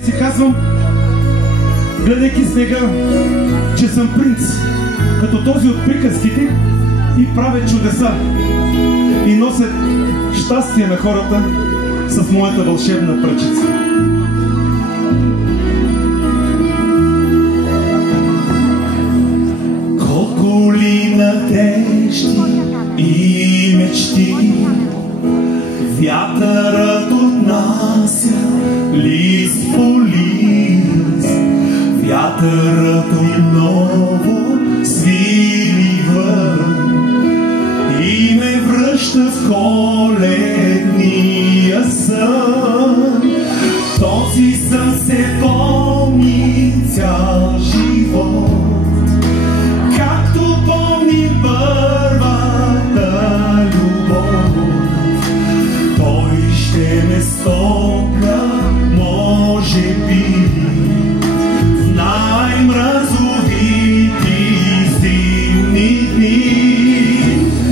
И си казвам, гледайки снега, че съм принц, като този от приказките, и правя чудеса. И носят щастие на хората с моята вълшебна пръчица. Колко ли надежди и мечти вятърът отнася лист по лист, вятърът отново свири вън и ме връща в коледния сън. Този сън се помни цял живот, както помни първата любов. Той ще ме стопля, може би, в най-мразовити зимни дни.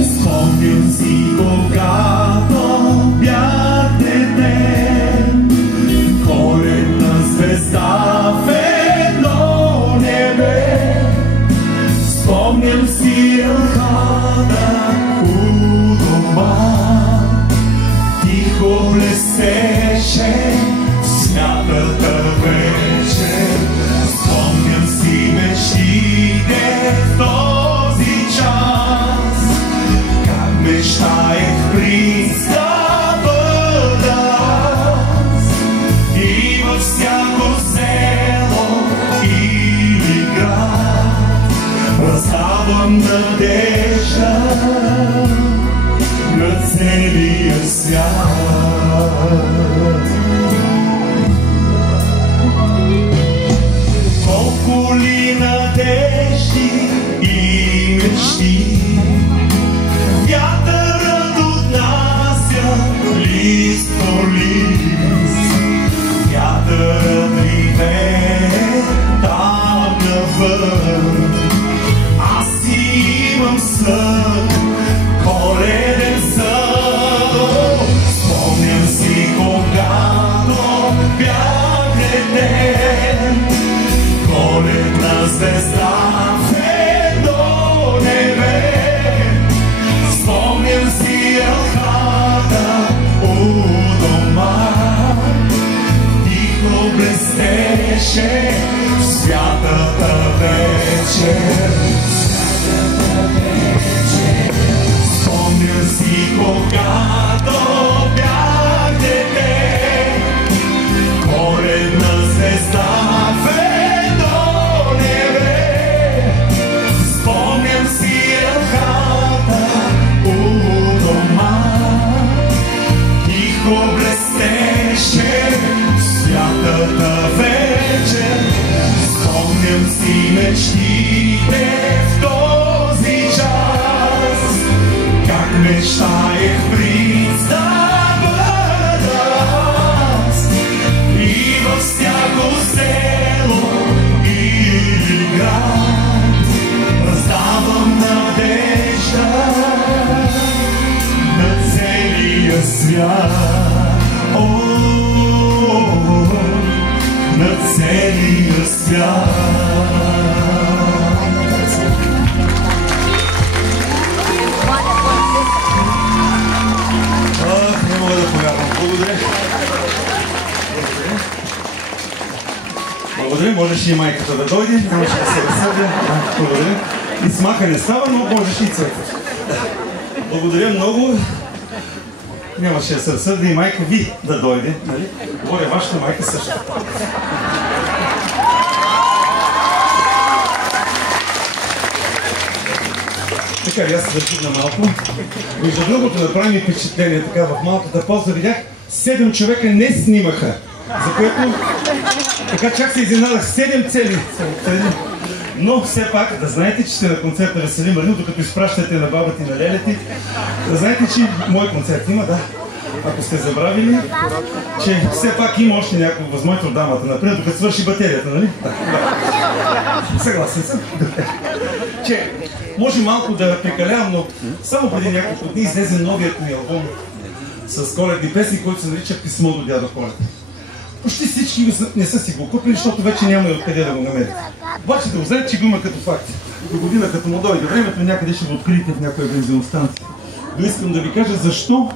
Спомням си, когато бях дете, коледна звезда в едно небе. Спомням си елхата у дома, тихо блестеше в смятата вечер. Спомням си мечтите в този час, как мечтаех принц да бъда аз. И във всяко село или град раздавам надежда на целия свят. Колко ли надежди и мечти вятърът отнася лист по лист, вятърът ревее там навън. Аз си имам сън, коледен сън. Спомням си, когато бях дете, коледна звезда в едно небе. Спомням си елхата у дома, тихо блестеше в святата вечер. Спомням си, когато бях дете, коледна звезда в едно небе. Спомням си елхата у дома, тихо блестеше в святата вечер. Спомням си мечтите в този час, как мечтаех принц да бъда аз. И във всяко село или град раздавам надежда на целия свят. О, на целия свят. Не мога да повярвам. Благодаря. Благодаря. Можеше и майката да дойде. Нямаше да се разсърдя. Благодаря. И смака не става, но можеше и църква. Благодаря много. Нямаше да се разсърдя и майка ви да дойде. Нали? Говоря, вашата майка също. Така, аз се запитна малко. Между другото, направи ми впечатление така в малката поза. Видях, 7 човека не снимаха, за което така чак се изненадах. 7 цели. Но все пак да знаете, че сте на концерт на Веселин Маринов, докато изпращате на бабата и на лелете. Да знаете, че мой концерт има, да. Ако сте забравили, че все пак има още някакво възможност от дамата напред, докато свърши батерията, нали? Да. Съгласен съм. Че може малко да прекалявам, но само преди няколко дни излезе новият ми албум с коледни песни, който се нарича "Писмо до дядо Коледа". Почти всички не са си го купили, защото вече няма и откъде да го намерят. Обаче да го вземете, че го има като факт. До година, като му дойде времето, някъде ще го откриете в някоя бензиностанция. Но искам да ви кажа защо